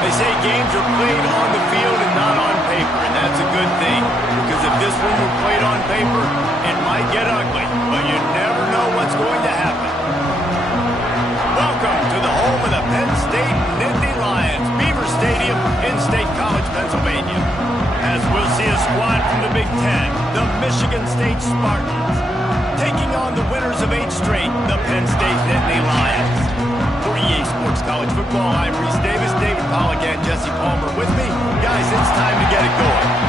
They say games are played on the field and not on paper, and that's a good thing. Because if this one were played on paper, it might get ugly, but you never know what's going to happen. Welcome to the home of the Penn State Nittany Lions, Beaver Stadium in State College, Pennsylvania. As we'll see a squad from the Big Ten, the Michigan State Spartans, taking on the winners of 8 straight, the Penn State Nittany Lions. For EA Sports College Football, I'm Reese Davis, David Pollack, and Jesse Palmer with me. Guys, it's time to get it going.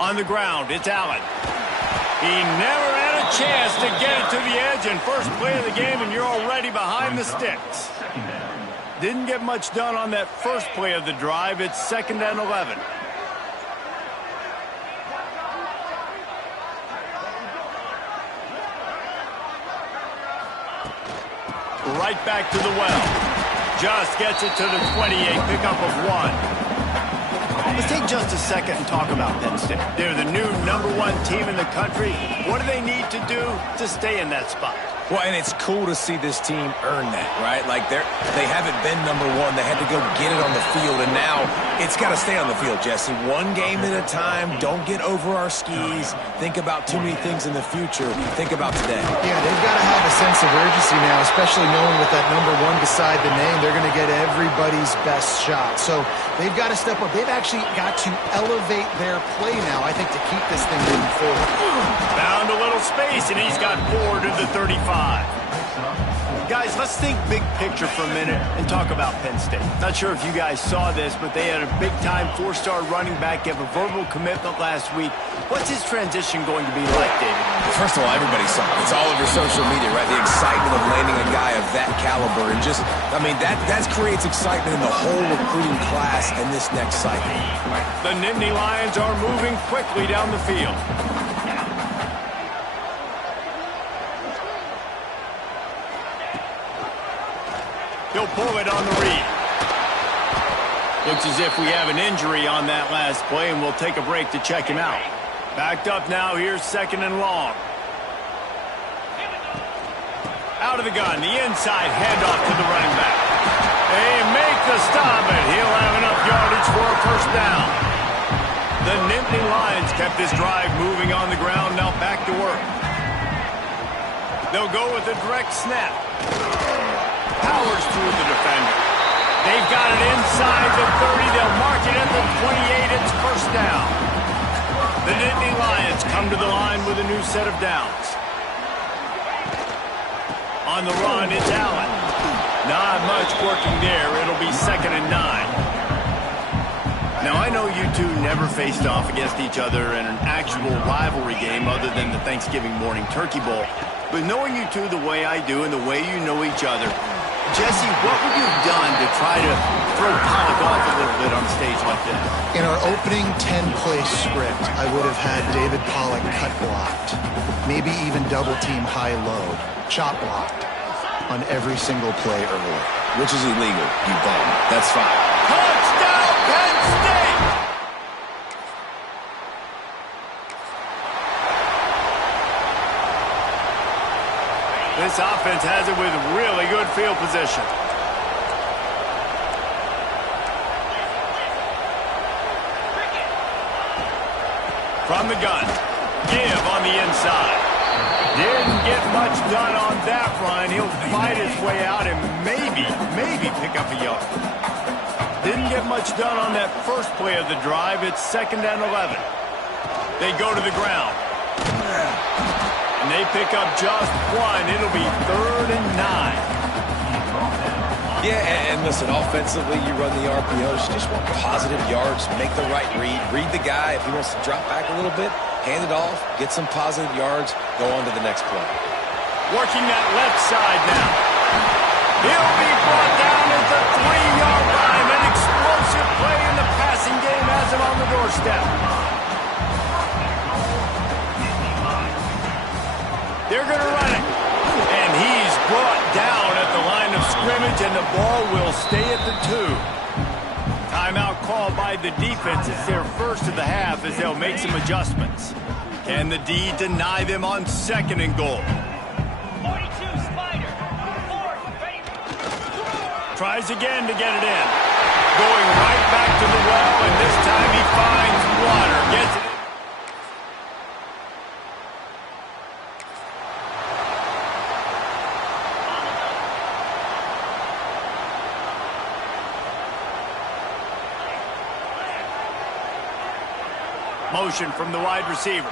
On the ground, it's Allen. He never had a chance to get it to the edge, and first play of the game, and you're already behind the sticks. Didn't get much done on that first play of the drive. It's 2nd and 11. Right back to the well. Just gets it to the 28, pickup of 1. Let's take just a second and talk about Penn State. They're the new #1 team in the country. What do they need to do to stay in that spot? Well, and it's cool to see this team earn that, right? Like they haven't been #1. They had to go get it on the field, and now it's got to stay on the field, Jesse. One game at a time. Don't get over our skis. Think about too many things in the future. Think about today. Yeah, they've got to have a sense of urgency now, especially knowing with that #1 beside the name, they're going to get everybody's best shot. So they've got to step up. They've actually got to elevate their play now, I think, to keep this thing moving forward. Found a little space, and he's got 4 to the 35. Guys, let's think big picture for a minute and talk about Penn State. Not sure if you guys saw this, but they had a big-time 4-star running back give a verbal commitment last week. What's his transition going to be like, David? First of all, everybody saw it. It's all over social media, right? The excitement of landing a guy of that caliber. And just, I mean, that creates excitement in the whole recruiting class in this next cycle. The Nittany Lions are moving quickly down the field. He'll pull it on the read. Looks as if we have an injury on that last play, and we'll take a break to check him out. Backed up now, here's 2nd and long. Out of the gun, the inside handoff to the running back. They make the stop, and he'll have enough yardage for a first down. The Nittany Lions kept this drive moving on the ground, now back to work. They'll go with a direct snap. Powers through the defender. They've got it inside the 30. They'll mark it at the 28. It's first down. The Nittany Lions come to the line with a new set of downs. On the run, it's Allen. Not much working there. It'll be 2nd and 9. Now, I know you two never faced off against each other in an actual rivalry game other than the Thanksgiving morning Turkey Bowl. But knowing you two the way I do and the way you know each other, Jesse, what would you have done to try to throw Pollock off a little bit on a stage like this? In our opening 10-play script, I would have had David Pollock cut blocked, maybe even double-team high-low, chop blocked on every single play early. Which is illegal, you bum. That's fine. Touchdown, Penn State! This offense has it with really good field position. From the gun, give on the inside. Didn't get much done on that run. He'll fight his way out and maybe pick up a yard. Didn't get much done on that first play of the drive. It's 2nd and 11. They go to the ground. And they pick up just 1. It'll be 3rd and 9. Yeah, and listen, offensively, you run the RPOs. You just want positive yards, make the right read. Read the guy. If he wants to drop back a little bit, hand it off, get some positive yards, go on to the next play. Working that left side now. He'll be brought down at the 3-yard line. An explosive play in the passing game has him on the doorstep. They're going to run it. And he's brought down at the line of scrimmage, and the ball will stay at the 2. Timeout called by the defense. It's their first of the half as they'll make some adjustments. Can the D deny them on 2nd and goal? 42 Spider. 4, ready. Tries again to get it in. Going right back to the well, and this time he finds water. Gets it. Motion from the wide receiver.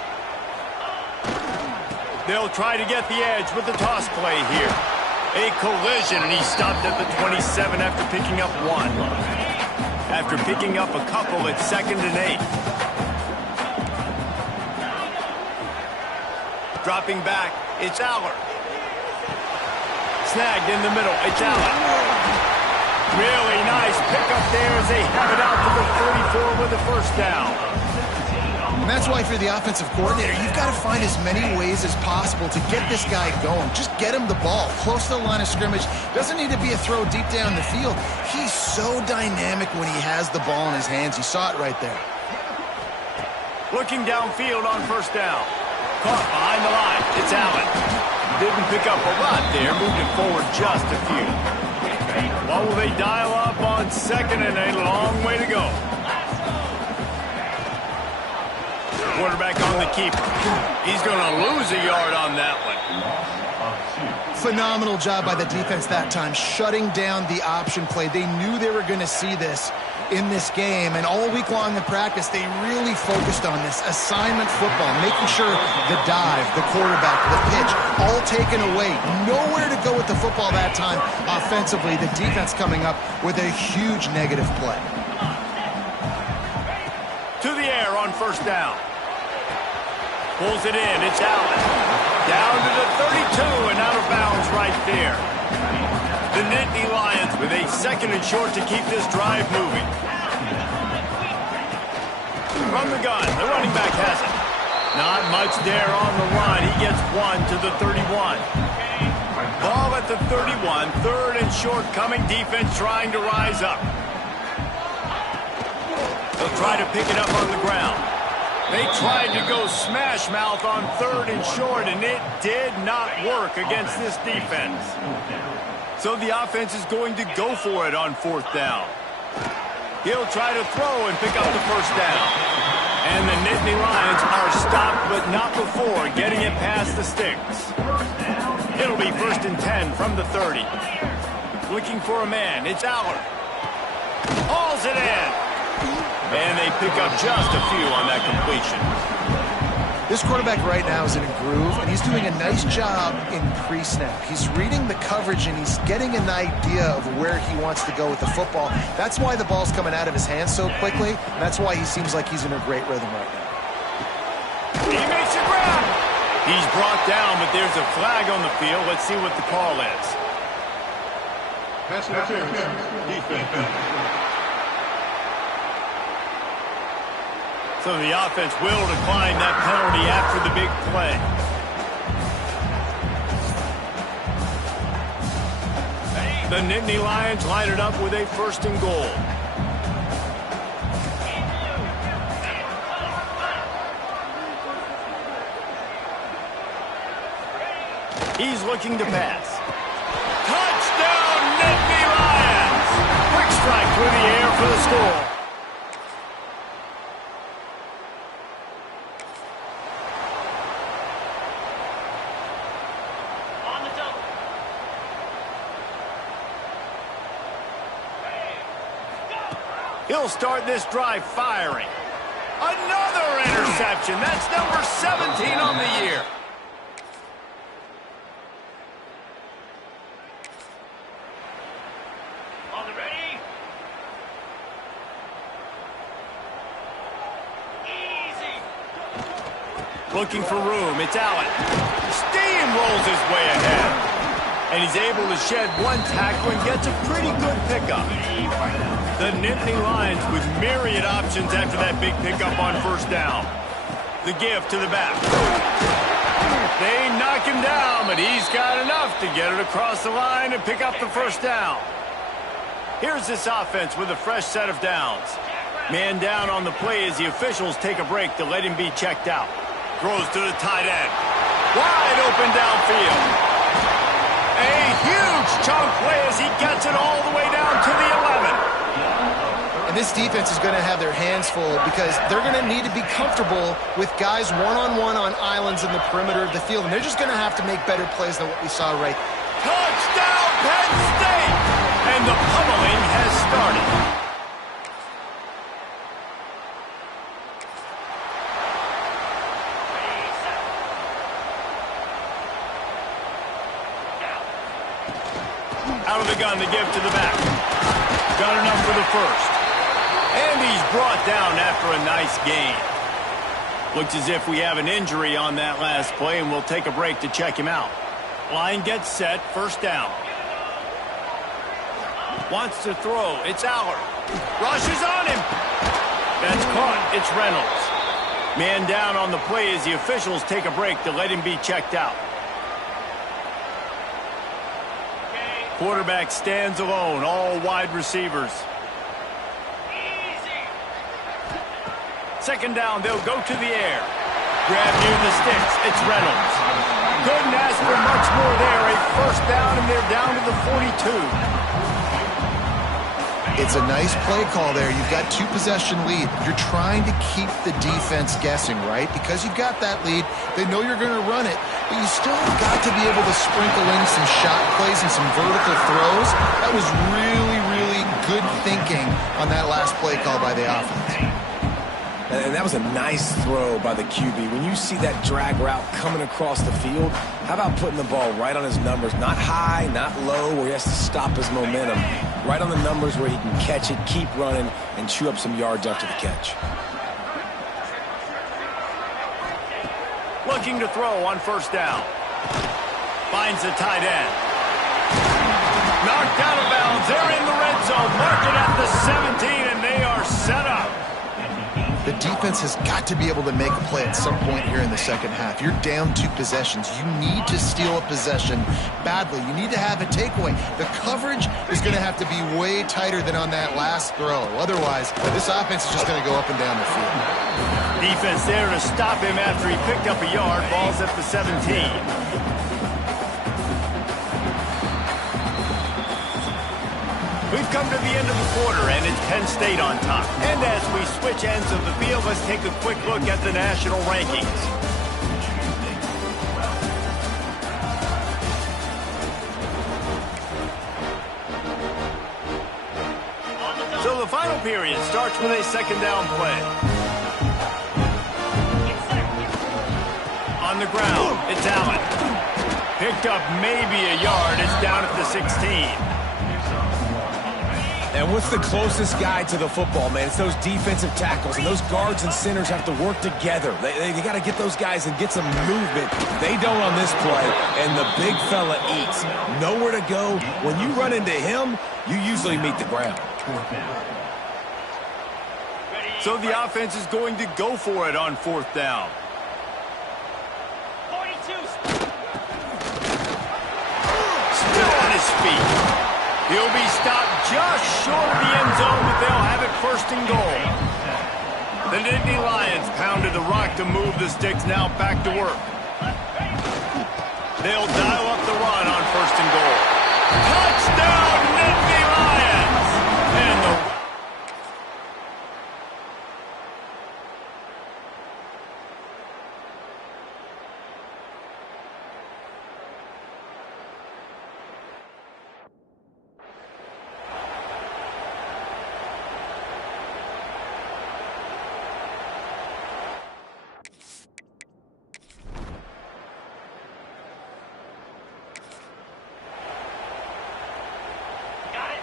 They'll try to get the edge with the toss play here. A collision, and he stopped at the 27 after picking up 1. After picking up a couple, it's 2nd and 8. Dropping back, it's Aller. Snagged in the middle, it's Allen. Really nice pickup there as they have it out to the 34 with the first down. And that's why if you're the offensive coordinator, you've got to find as many ways as possible to get this guy going. Just get him the ball close to the line of scrimmage. Doesn't need to be a throw deep down the field. He's so dynamic when he has the ball in his hands. You saw it right there. Looking downfield on first down. Caught behind the line. It's Allen. Didn't pick up a lot there. Moved it forward just a few. What will they dial up on second and a long way to go? Quarterback on the keeper. He's going to lose a yard on that one. Phenomenal job by the defense that time, shutting down the option play. They knew they were going to see this in this game, and all week long in practice, they really focused on this assignment football, making sure the dive, the quarterback, the pitch, all taken away. Nowhere to go with the football that time offensively. The defense coming up with a huge negative play. To the air on first down. Pulls it in, it's Allen. Down to the 32 and out of bounds right there. The Nittany Lions with a second and short to keep this drive moving. From the gun, the running back has it. Not much there on the run. He gets one to the 31. Ball at the 31, third and short coming. Defense trying to rise up. They'll try to pick it up on the ground. They tried to go smash mouth on third and short, and it did not work against this defense. So the offense is going to go for it on fourth down. He'll try to throw and pick up the first down. And the Nittany Lions are stopped, but not before getting it past the sticks. It'll be first and 10 from the 30. Looking for a man, it's Aller. Hauls it in. And they pick up just a few on that completion. This quarterback right now is in a groove, and he's doing a nice job in pre-snap. He's reading the coverage, and he's getting an idea of where he wants to go with the football. That's why the ball's coming out of his hands so quickly, and that's why he seems like he's in a great rhythm right now. He makes a grab. He's brought down, but there's a flag on the field. Let's see what the call is. Pass interference. Defense. So the offense will decline that penalty after the big play. The Nittany Lions line it up with a first and goal. He's looking to pass. Touchdown, Nittany Lions! Quick strike through the air for the score. He'll start this drive firing. Another interception. That's number 17 on the year. On the ready. Easy. Looking for room. It's Allen. Steamrolls his way ahead. And he's able to shed one tackle and gets a pretty good pickup. The Nittany Lions with myriad options after that big pickup on first down. The give to the back. They knock him down, but he's got enough to get it across the line and pick up the first down. Here's this offense with a fresh set of downs. Man down on the play as the officials take a break to let him be checked out. Throws to the tight end. Wide open downfield. A huge chunk play as he gets it all the way down to the 11. And this defense is going to have their hands full because they're going to need to be comfortable with guys one-on-one on islands in the perimeter of the field. And they're just going to have to make better plays than what we saw right. Touchdown, Penn State! And the pummeling has started. Out of the gun to give to the back. Got enough for the first. And he's brought down after a nice gain. Looks as if we have an injury on that last play, and we'll take a break to check him out. Line gets set, first down. Wants to throw, it's Aller. Rushes on him. That's caught, it's Reynolds. Man down on the play as the officials take a break to let him be checked out. Quarterback stands alone, all wide receivers. Second down, they'll go to the air. Grab near the sticks, it's Reynolds. Couldn't ask for much more there. A first down, and they're down to the 42. It's a nice play call there. You've got 2-possession lead. You're trying to keep the defense guessing, right? Because you've got that lead, they know you're going to run it, but you still got to be able to sprinkle in some shot plays and some vertical throws. That was really, really good thinking on that last play call by the offense. And that was a nice throw by the QB. When you see that drag route coming across the field, how about putting the ball right on his numbers? Not high, not low, where he has to stop his momentum. Right on the numbers where he can catch it, keep running, and chew up some yards after the catch. Looking to throw on first down. Finds the tight end. Knocked out of bounds. They're in the red zone. Mark it at the 17, and they are set up. The defense has got to be able to make a play at some point here in the second half. You're down 2 possessions. You need to steal a possession badly. You need to have a takeaway. The coverage is going to have to be way tighter than on that last throw. Otherwise, this offense is just going to go up and down the field. Defense there to stop him after he picked up a yard. Ball's at the 17. We've come to the end of the quarter, and it's Penn State on top. And as we switch ends of the field, let's take a quick look at the national rankings. So the final period starts with a second down play. On the ground, it's Allen. Picked up maybe a yard. It's down at the 16. And what's the closest guy to the football, man? It's those defensive tackles. And those guards and centers have to work together. They got to get those guys and get some movement. They don't on this play, and the big fella eats. Nowhere to go. When you run into him, you usually meet the ground. So the offense is going to go for it on fourth down. 42. Still on his feet. He'll be stopped just short of the end zone, but they'll have it first and goal. The Nittany Lions pounded the rock to move the sticks, now back to work. They'll dial up the run on first and goal. Touchdown, Nittany Lions! And the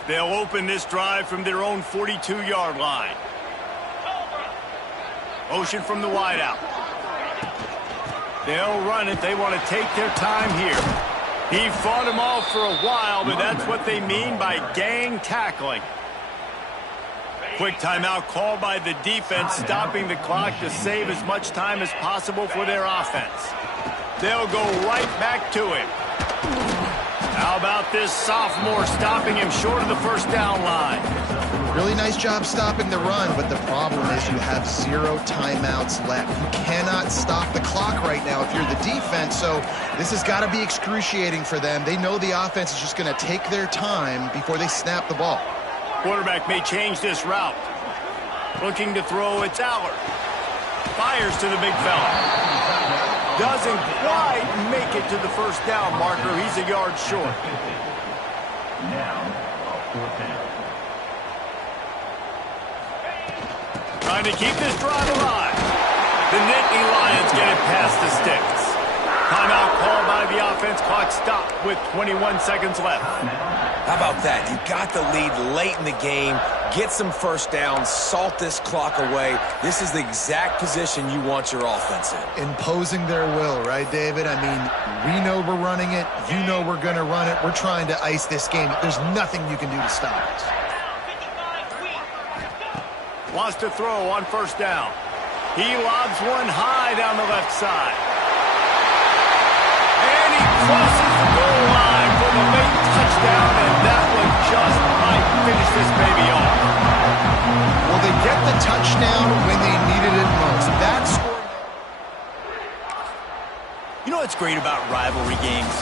They'll open this drive from their own 42-yard line. Motion from the wideout. They'll run it. They want to take their time here. He fought him off for a while, but that's what they mean by gang tackling. Quick timeout called by the defense, stopping the clock to save as much time as possible for their offense. They'll go right back to him. How about this sophomore stopping him short of the first down line? Really nice job stopping the run, but the problem is you have 0 timeouts left. You cannot stop the clock right now if you're the defense, so this has got to be excruciating for them. They know the offense is just going to take their time before they snap the ball. Quarterback may change this route. Looking to throw, it's Aller. Fires to the big fella. Doesn't quite make it to the first down marker. He's a yard short. Trying to keep this drive alive. The Nittany Lions get it past the sticks. Timeout called by side of the offense clock stopped with 21 seconds left. How about that? You got the lead late in the game. Get some first downs. Salt this clock away. This is the exact position you want your offense in. Imposing their will, right, David? I mean, we know we're running it. You know we're going to run it. We're trying to ice this game. There's nothing you can do to stop us. Wants to throw on first down. He lobs one high down the left side. And he crosses the goal line for the late touchdown, and that one just might finish this baby off. Well, they get the touchdown when they needed it most. That score. You know what's great about rivalry games?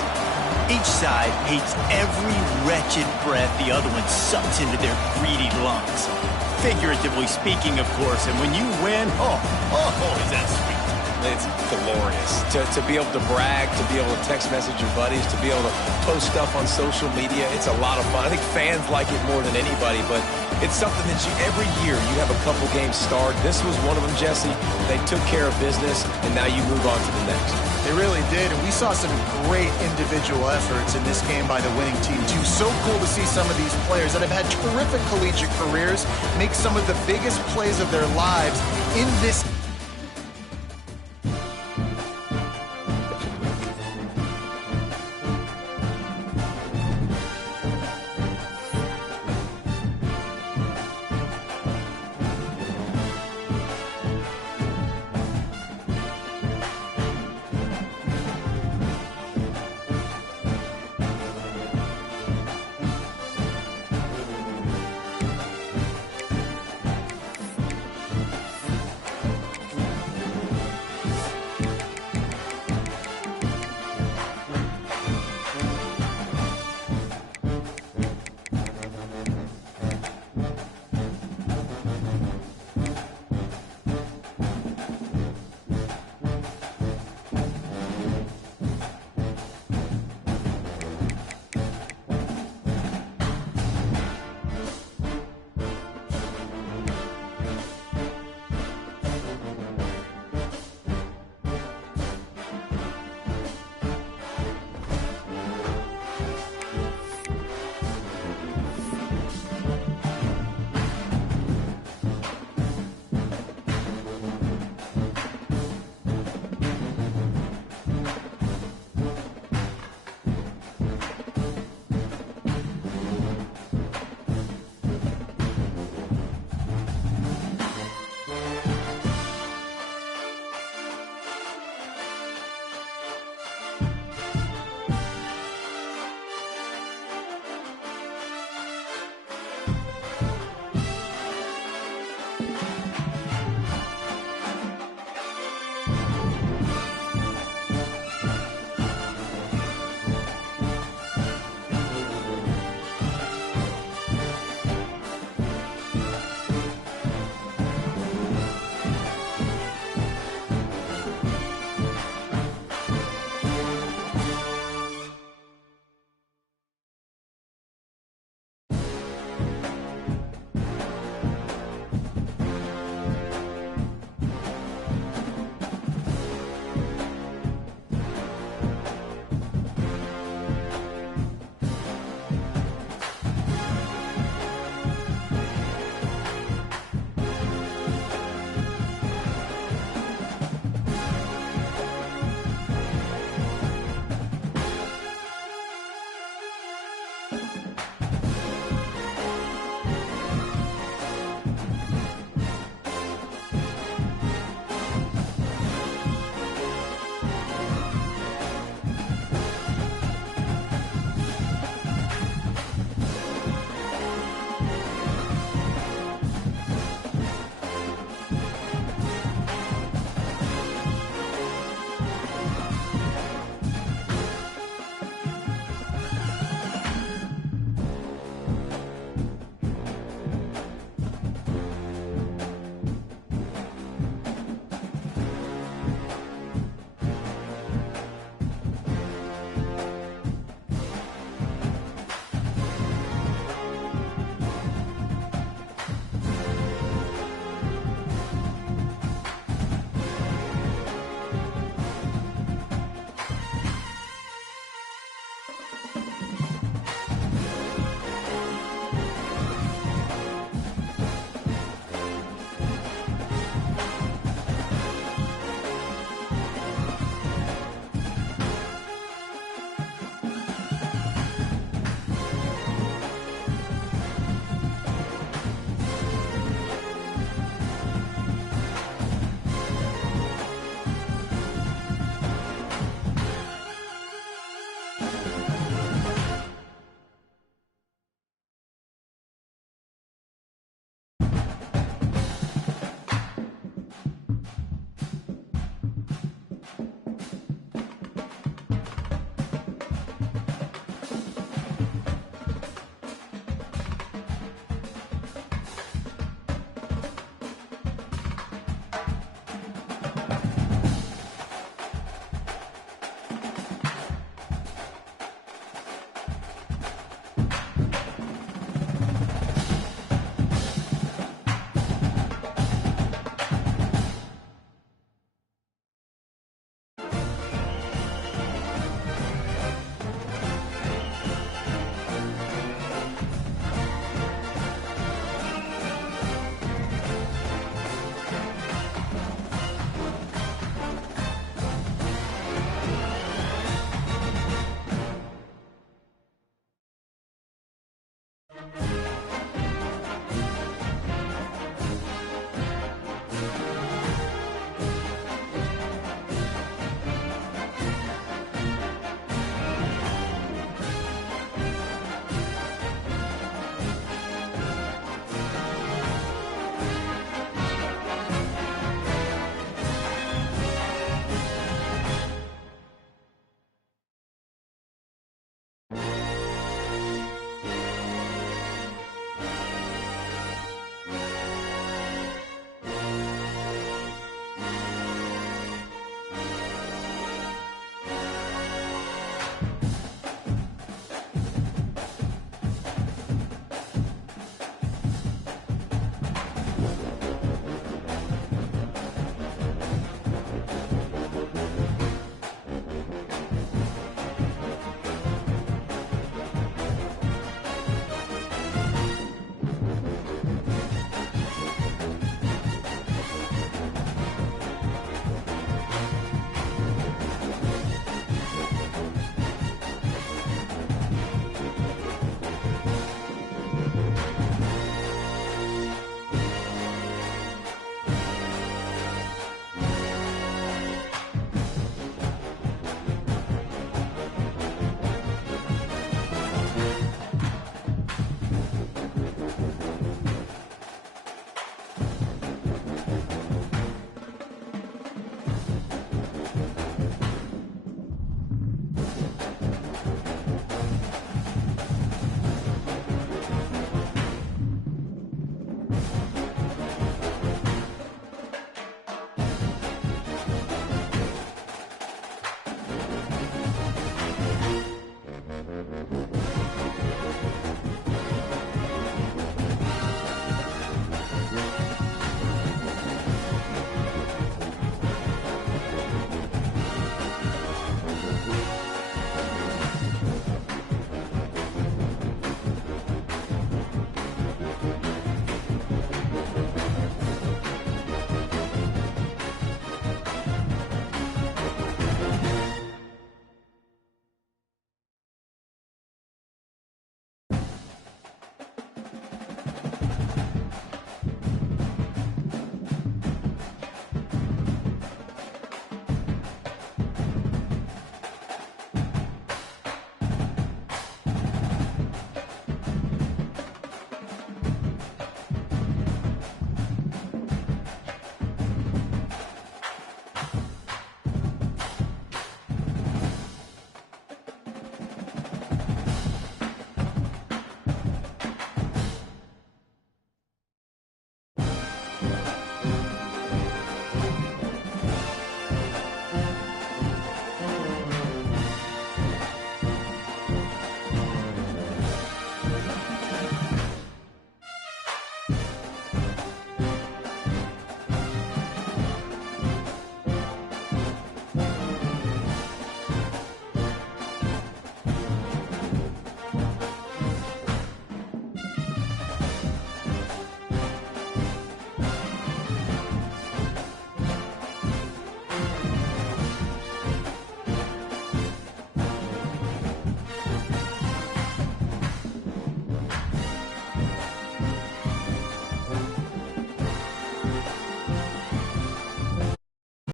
Each side hates every wretched breath the other one sucks into their greedy lungs. Figuratively speaking, of course, and when you win, is that sweet. It's glorious. To be able to brag, to be able to text message your buddies, to be able to post stuff on social media, it's a lot of fun. I think fans like it more than anybody, but it's something that every year you have a couple games start. This was one of them, Jesse. They took care of business, and now you move on to the next. They really did, and we saw some great individual efforts in this game by the winning team, too. So cool to see some of these players that have had terrific collegiate careers make some of the biggest plays of their lives in this